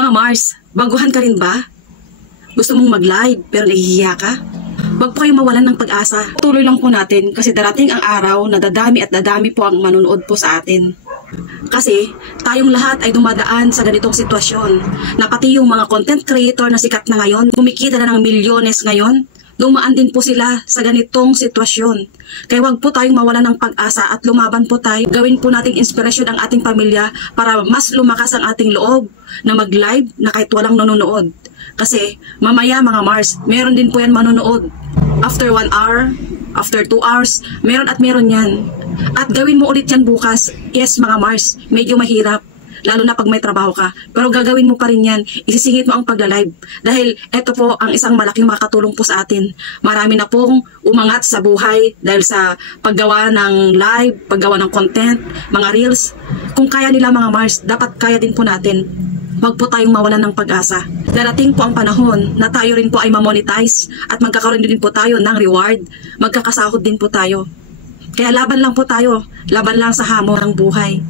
Mga Mars, baguhan ka rin ba? Gusto mong mag-live pero nahihiya ka? Huwag po kayong mawalan ng pag-asa. Tuloy lang po natin kasi darating ang araw na dadami at dadami po ang manunood po sa atin. Kasi tayong lahat ay dumadaan sa ganitong sitwasyon na pati yung mga content creator na sikat na ngayon, kumikita na ng milyones ngayon, dumaan din po sila sa ganitong sitwasyon. Kaya huwag po tayong mawalan ng pag-asa at lumaban po tayo. Gawin po nating inspirasyon ang ating pamilya para mas lumakas ang ating loob na mag-live na kahit walang nanonood. Kasi mamaya mga Mars, meron din po yan manonood. After 1 hour, after 2 hours, meron at meron yan. At gawin mo ulit yan bukas. Yes mga Mars, medyo mahirap. Lalo na pag may trabaho ka. Pero gagawin mo pa rin yan. Isisingit mo ang pagla-live. Dahil ito po ang isang malaking makatulong po sa atin. Marami na pong umangat sa buhay dahil sa paggawa ng live, paggawa ng content, mga reels. Kung kaya nila mga Mars, dapat kaya din po natin. Huwag po tayong mawalan ng pag-asa. Darating po ang panahon na tayo rin po ay mamonetize at magkakaroon din po tayo ng reward. Magkakasahod din po tayo. Kaya laban lang po tayo. Laban lang sa hamon ng buhay.